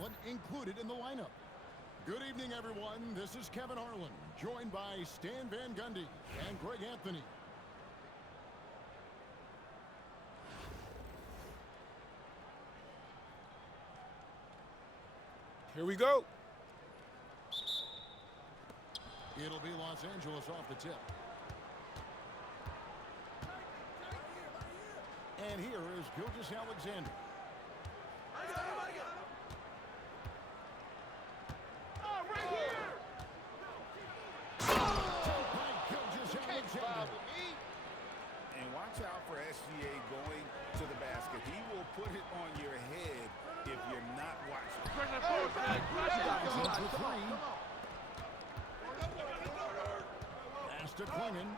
talent included in the lineup. Good evening, everyone. This is Kevin Harlan, joined by Stan Van Gundy and Greg Anthony. Here we go. It'll be Los Angeles off the tip. And here is Gilgeous-Alexander. And watch out for SGA going to the basket. He will put it on your head if you're not watching. Pass to Klingon.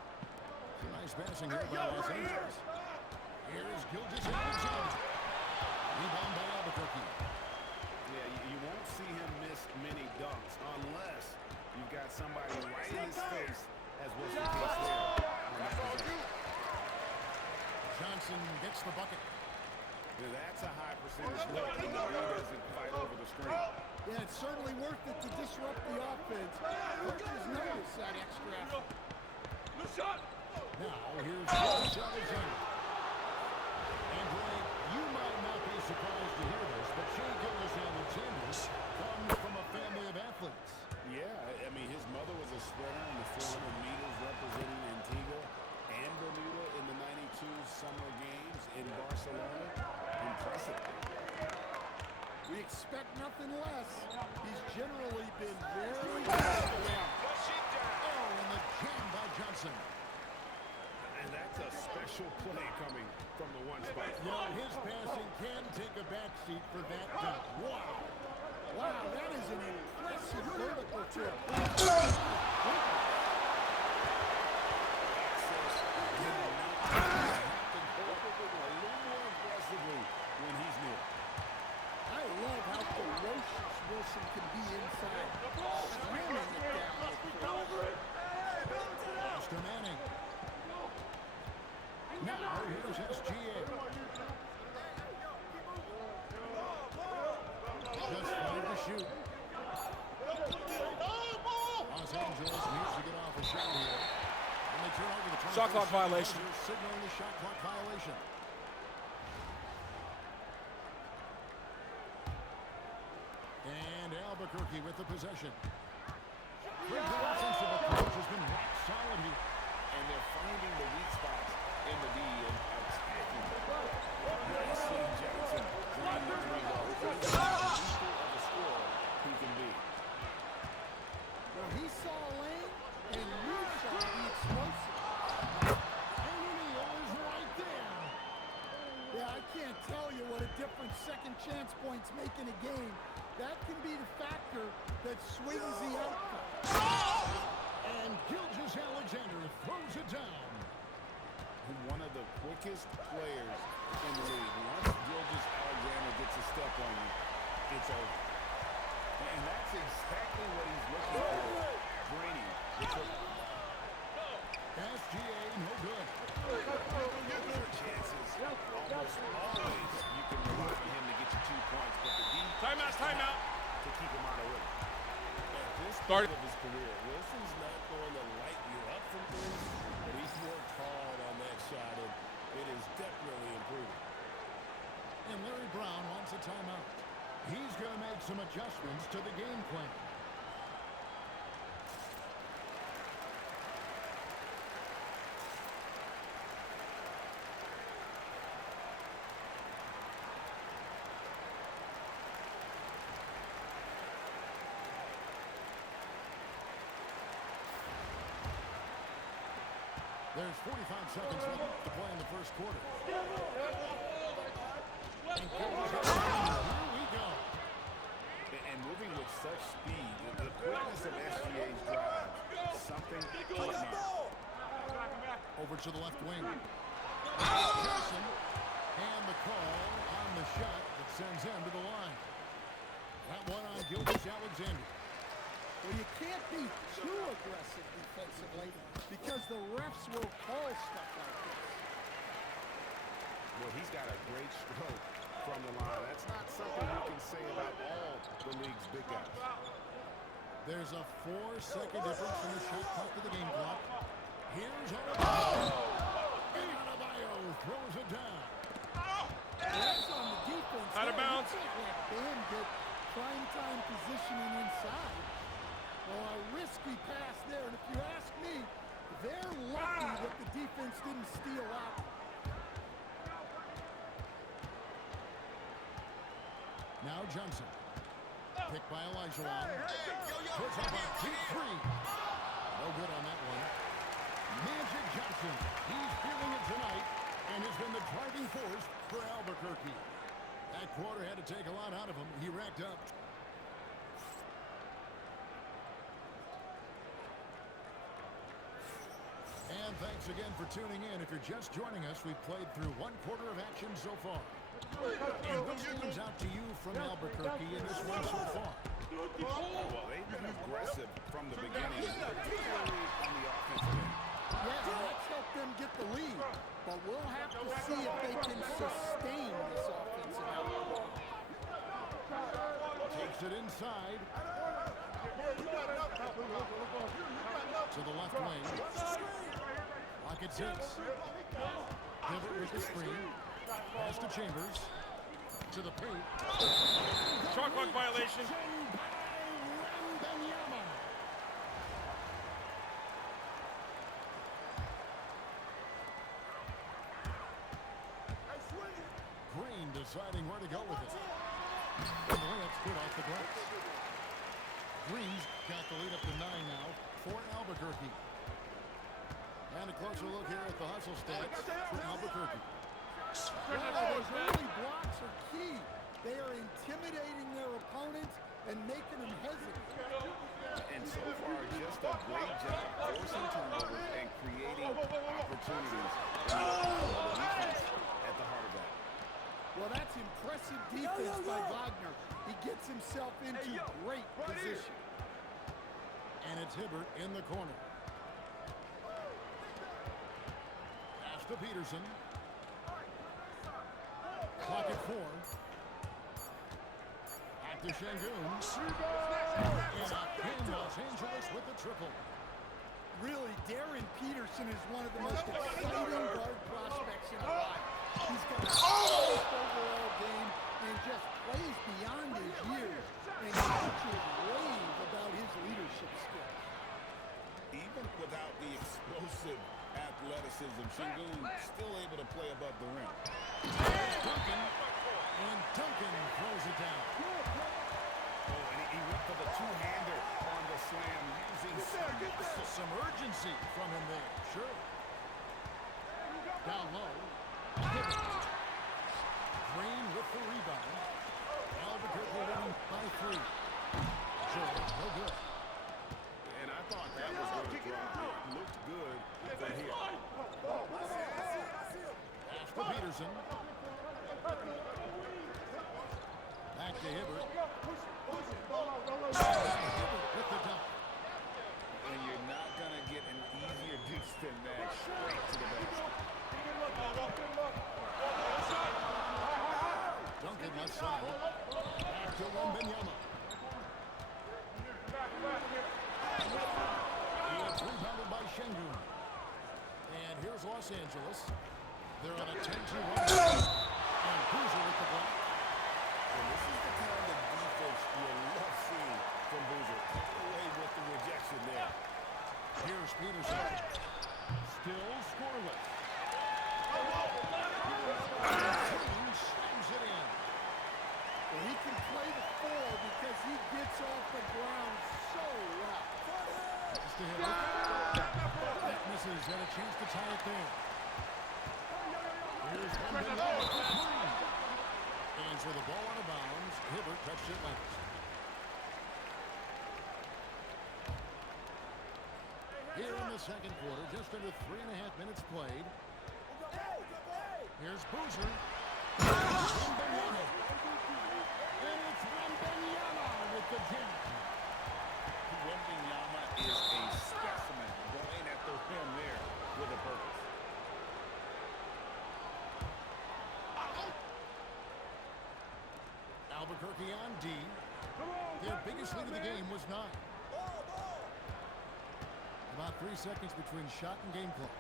Nice passing here by Los Angeles. Here is Gilgeous-Alexander. Rebound by Albuquerque. Yeah, you won't see him miss many dunks unless you've got somebody right in his face, as was the case there. Johnson gets the bucket. That's a high percentage look when the ball doesn't fight over the screen. Yeah, it's certainly worth it to disrupt the offense. Coaches notice that extra effort. Now, here's Gilgeous-Alexander. And Greg, you might not be surprised to hear this, but Shea Gilgeous-Alexander comes from a family of athletes. Yeah, I mean, his mother was a sprinter in the 400 meters representing Antigua and Bermuda in the 92 Summer Games in Barcelona. Impressive. We expect nothing less. He's generally been very good. Oh, and the jam by Johnson. And that's a special play coming from the one spot. You know, his passing can take a backseat for that dunk. Wow. Wow, that is an impressive vertical trip. When he's near. I love how ferocious Wilson can be inside. Slamming it down. Mr. Manning. Now, here's SGA. Just 5 to shoot. Los Angeles needs to get off a shot here. And they turn over the Shot clock violation. Signaling the shot clock violation. And Albuquerque with the possession. Great offensive approach has been rock solid here. And they're finding the weak spots in the D and attacking. Nice seeing Johnson bring the three ball. He's of the scorer who can be. Well, he saw a lane, and you saw the explosive. And O'Neal is right there. Yeah, I can't tell you what a difference second chance points make in a game. That can be the factor that swings the outcome. And Gilgeous-Alexander throws it down. One of the quickest players in the league. Once Gilgeous-Alexander gets a step on you, it's over. And that's exactly what he's looking for. Draining the triple. SGA, no good. Those are chances. Almost always you can rely on him to get you 2 points, but the D Timeout. to keep him out of it. At this Start. point of his career, Wilson's not going to light you up from things, but he's worked hard on that shot, and it is definitely improving. And Larry Brown wants a timeout. He's going to make some adjustments to the game plan. There's 45 seconds left to play in the first quarter. And here we go. And moving with such speed, the quickness of SGA's drive, something to admire. Over to the left wing. Jackson. And the call on the shot that sends him to the line. That one on Gilgeous-Alexander. Well, you can't be too aggressive defensively because the refs will call stuff like this. Well, he's got a great stroke from the line. That's not something you can say about all big guys. There's a 4-second difference in the shot clock to the game clock. Here's Adebayo. And Adebayo throws it down. That's on the defense. Out of bounds. You can't let Bam get prime time positioning inside. Well, a risky pass there. And if you ask me, they're lucky that the defense didn't steal out. Now Johnson. Picked by Elijah. Puts up a deep three. No good on that one. Magic Johnson. He's feeling it tonight and has been the driving force for Albuquerque. That quarter had to take a lot out of him. He racked up. And thanks again for tuning in. If you're just joining us, we've played through one quarter of action so far. And what stands out to you from Albuquerque in this one so far? Well, they've been aggressive from the beginning, particularly on the offensive end. Yeah, let's help them get the lead. But we'll have to see if they can sustain this offensive output. Takes it inside. To the left wing. Rocket 6. Pivot with the screen. Pass to Chambers. To the paint. Shot clock violation. Green deciding where to go with it. And the layup's good off the glass. Green's got the lead up to 9 now for Albuquerque. And a closer look here at the hustle stats for Albuquerque. Those early blocks are key. They are intimidating their opponents and making them hesitate. And so far, just a great job forcing turnovers and creating opportunities. The defense at the heart of that. Well, that's impressive defense by Wagner. He gets himself into great position. And it's Hibbert in the corner. Pass to Peterson. Clock at 4. Back to Şengün. And in Los Angeles with the triple. Really, Darren Peterson is one of the most exciting guard prospects in the line. He's got a fast overall game and just plays beyond his years. And coaches rave about his leadership skills. Even without the explosive athleticism, Şengün still able to play above the rim. Duncan. And Duncan throws it down. Oh, and he went for the two-hander on the slam, using Some urgency from him there. Sure. Down low. Hibbert. Green with the rebound. Albuquerque winning by 3. George, no good. And I thought that was going to drop. It looked good from here. Pass to Peterson. Back to Hibbert. Hibbert with the dunk. And you're not going to get an easier deuce than that. Straight to the basket. Duncan left side. Back to Wembanyama. It's rebounded by Şengün. And here's Los Angeles. They're on a 10-2 run. And Boozer with the block. And this is the kind of defense you love seeing from Boozer. Take away with the rejection there. Here's Peterson. Still scoreless. Green slams it in. Well, he can play the 4 because he gets off the ground so well. Just to hit it. That misses. Had a chance to tie it there. Here's Wembanyama for 3. And so the ball out of bounds. Hibbert touched it last. Here in the second quarter, just under 3.5 minutes played. Here's Boozer. Wembanyama. And it's Wembanyama with the jam. Wembanyama is a specimen going at the rim there with a purpose. Albuquerque on D. Their biggest lead of the game was 9. About 3 seconds between shot and game clock.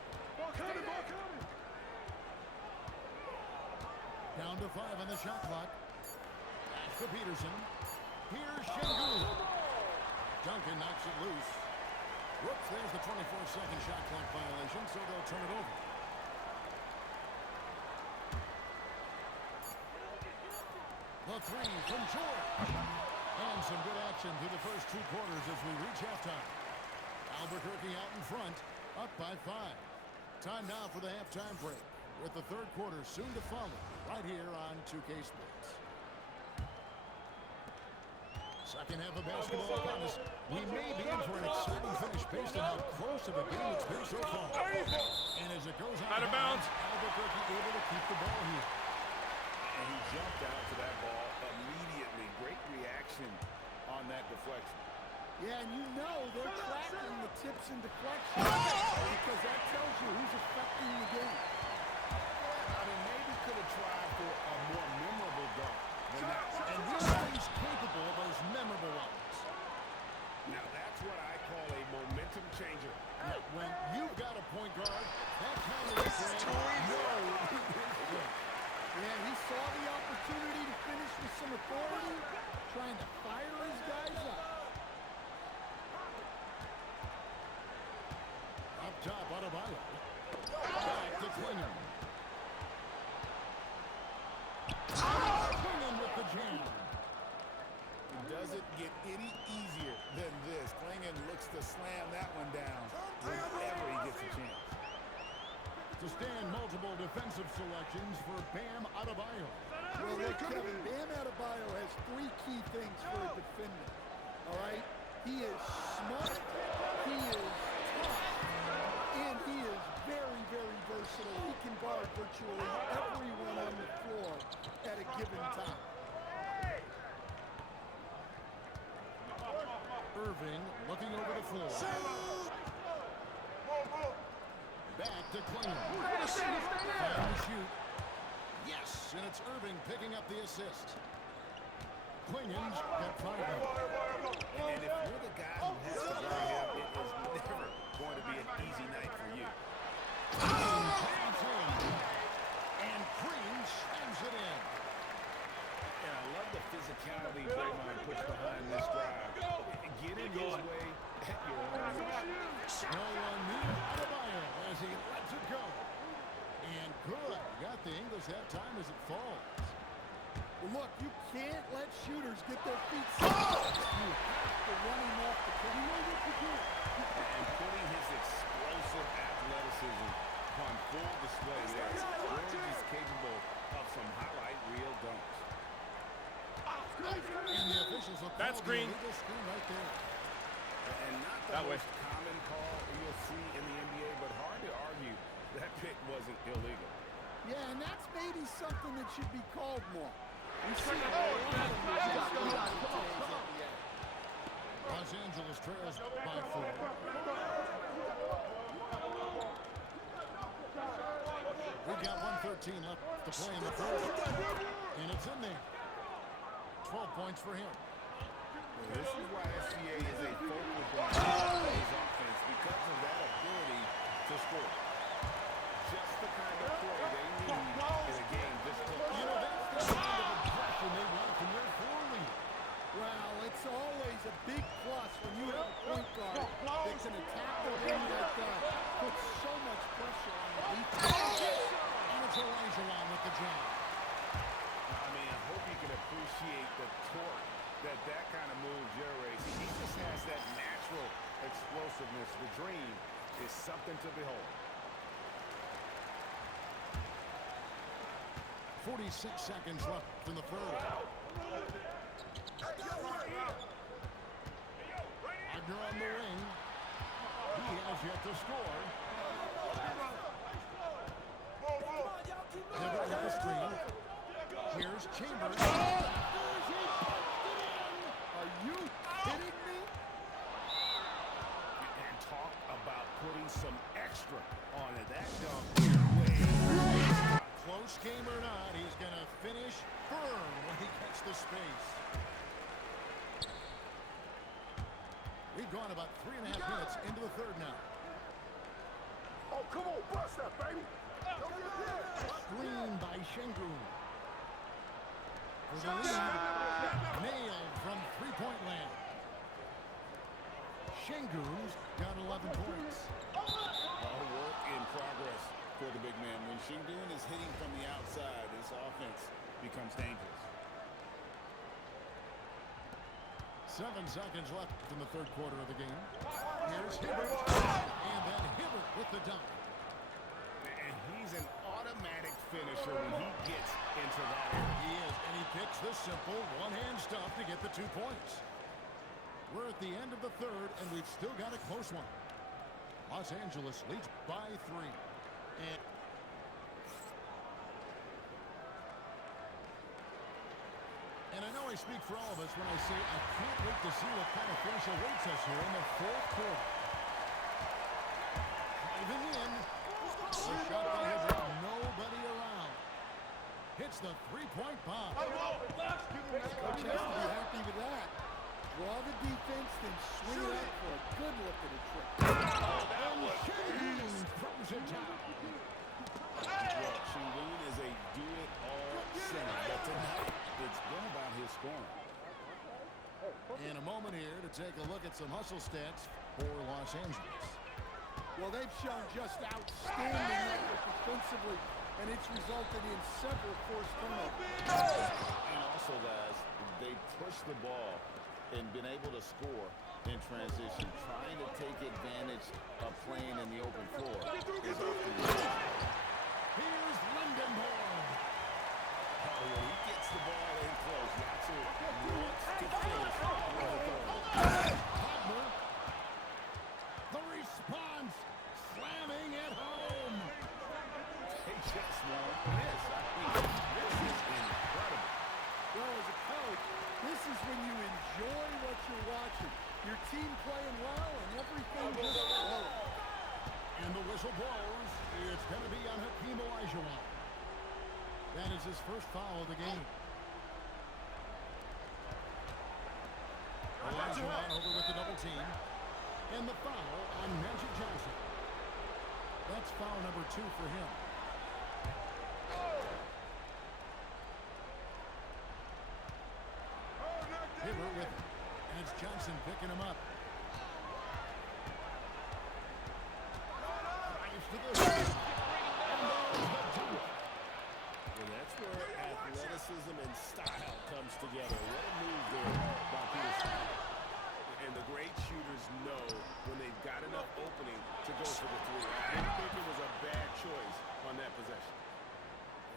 Down to 5 on the shot clock. Pass to Peterson. Here's Şengün. Duncan knocks it loose. Whoops, there's the 24-second shot clock violation, so they'll turn it over. The 3 from George. And some good action through the first 2 quarters as we reach halftime. Albuquerque out in front, up by 5. Time now for the halftime break, with the third quarter soon to follow, right here on 2K Sports. Second half of basketball upon us. We may be in for an exciting finish based on how close of a game it's been so far. And as it goes out of bounds, Albuquerque able to keep the ball here. And he jumped out to that ball immediately. Great reaction on that deflection. Yeah, and you know they're tracking the tips and deflections because that tells you who's affecting the game. I mean, maybe could have tried for a more memorable dunk than that. And this thing's capable of those memorable ones. Now, that's what I call a momentum changer. When you've got a point guard, that kind of Yeah, he saw the opportunity to finish with some authority, trying to fire his guys up. Up top, Adebayo. Back to Klingon. Klingon with the jam. It doesn't get any easier than this. Klingon looks to slam that one down whenever he gets a chance. To stand multiple defensive selections for Bam Adebayo. Well, look, Kevin, Bam Adebayo has 3 key things for a defender. All right? He is smart, he is tough, and he is very, very versatile. He can guard virtually everyone on the floor at a given time. Irving looking over the floor. Back to Klingon. Trying to shoot. Yes, and it's Irving picking up the assist. Klingon's got 5 of them. And if you're the guy who has to guard him, it is never going to be an easy night for you. And Cream slams it in. And I love the physicality Draymond puts behind this drive. Get in his way at your own risk. No one near Adebayo as he lets it go. And good. Got the English that time as it falls. Well, look, you can't let shooters get their feet set. You have to run him off the court. You know what to do. And putting his explosive athleticism on full display there. George is capable of some highlight reel dunks. And the officials will That's call green. the illegal screen right there. And not the That way. most common call you'll see in the NBA, but hard to argue that pick wasn't illegal. Yeah, and that's maybe something that should be called more. We see a lot of these NBA. Los Angeles trails by 4. We've got 1:13 left to play in the first. And it's in there. 12 points for him. Well, this is why SGA is a focal point of his offense, because of that ability to score. Just the kind of play they need in a game this close. You know, that's the kind of aggression they want from their floor leader. Well, it's always a big plus when you have a point guard that can attack the rim like that, put so much pressure on the defense. And it's Olajuwon with the jam. I mean, I hope you can appreciate the torque that kind of move generates. He just has that natural explosiveness. The dream is something to behold. 46 seconds left in the third. Wagner on the wing. He has yet to score. Hibbert with the screen. Here's Chambers. Are you kidding me? And talk about putting some extra on it. That dunk here, way. Close game or not, he's going to finish firm when he gets the space. We've gone about 3.5 minutes into the third now. Oh, come on, bust that, baby. Screen by Şengün. For the lead. Nailed from three-point land. Şengün's got 11 points. All work in progress for the big man. When Şengün is hitting from the outside, this offense becomes dangerous. 7 seconds left in the third quarter of the game. Here's Hibbert. And then Hibbert with the dunk. And he's an automatic finisher when he gets into that area. He is, and he picks the simple one-hand stuff to get the 2 points. We're at the end of the third, and we've still got a close one. Los Angeles leads by 3. And I know I speak for all of us when I say I can't wait to see what kind of finish awaits us here in the fourth quarter. Driving in. The shot by Hibbert, nobody around. Hits the three-point bomb. Coach has to be happy with that. Draw the defense, then swing it up for a good look at a trick. And Şengün throws it down. Well, Şengün is a do-it-all center, but tonight it's been about his scoring. In a moment here to take a look at some hustle stats for Los Angeles. Well, they've shown just outstanding effort defensively, and it's resulted in several forced turnovers. And also, guys, they pushed the ball and been able to score in transition. Trying to take advantage of playing in the open floor is often used. Here's Lindenborg. When he gets the ball in close, that's who wants to finish with the throw. Wagner. The response. Slamming it home. They just won't miss. I mean, this is incredible. Well, as a coach, this is when you enjoy what you're watching. Your team playing well and everything just flows. And the whistle blows. It's going to be on Hakeem Olajuwon. That is his first foul of the game. Olajuwon over with the double team. And the foul on Magic Johnson. That's foul number 2 for him. Hibbert with it. And it's Johnson picking him up. Drives to the rim. And there's the dunk. And that's where athleticism and style comes together. What a move there by Peterson. And the great shooters know when they've got enough opening to go for the three. I didn't think it was a bad choice on that possession.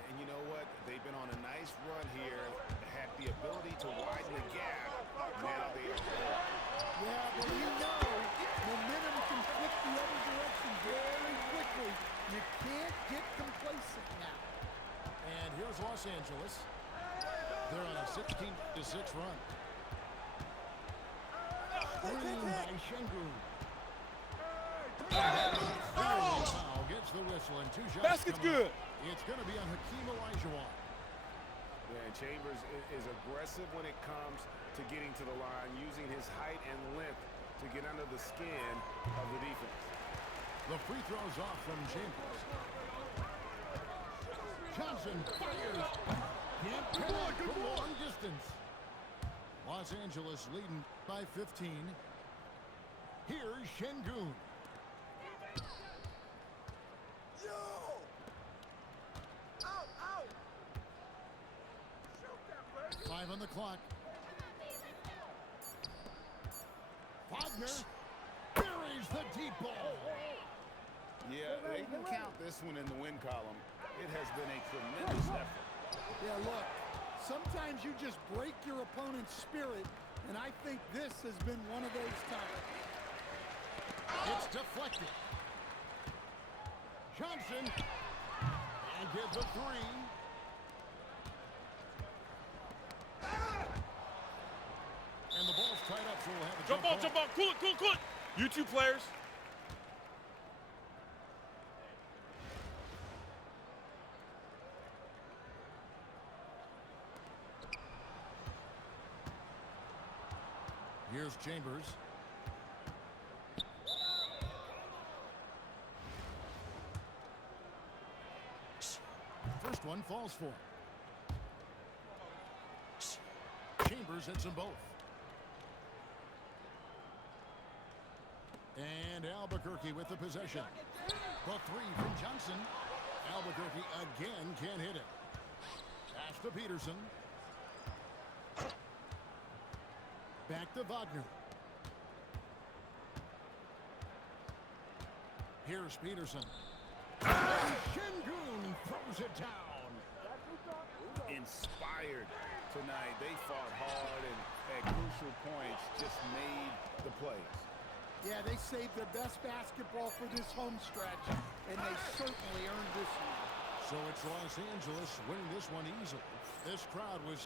And you know what? They've been on a nice run here, had the ability to widen the gap. Now they are home. Yeah, but you know, momentum can flip the other direction very quickly. You can't get complacent now. And here's Los Angeles. They're on a 16-6 run. Screen by Şengün. Foul gets the whistle and 2 shots. Basket's good. It's going to be on Hakeem Olajuwon. And Chambers is aggressive when it comes to getting to the line, using his height and length to get under the skin of the defense. The free throw's off from Chambers. Johnson fires. Can't connect from long distance. Los Angeles leading by 15. Here's Şengün. Five on the clock. Wagner buries the deep ball. Yeah, they can count this one in the win column. It has been a tremendous effort. Yeah, look, sometimes you just break your opponent's spirit, and I think this has been one of those times. It's deflected. Johnson. And gives a 3. And the ball's tied up, so we'll have a Jump on. Cool it. You two players. Here's Chambers. one falls for. Chambers hits them both. And Albuquerque with the possession. The three from Johnson. Albuquerque again can't hit it. Pass to Peterson. Back to Wagner. Here's Peterson. Şengün throws it down. Inspired tonight. They fought hard and at crucial points just made the plays. Yeah, they saved their best basketball for this home stretch, and they certainly earned this one. So it's Los Angeles winning this one easily. This crowd was...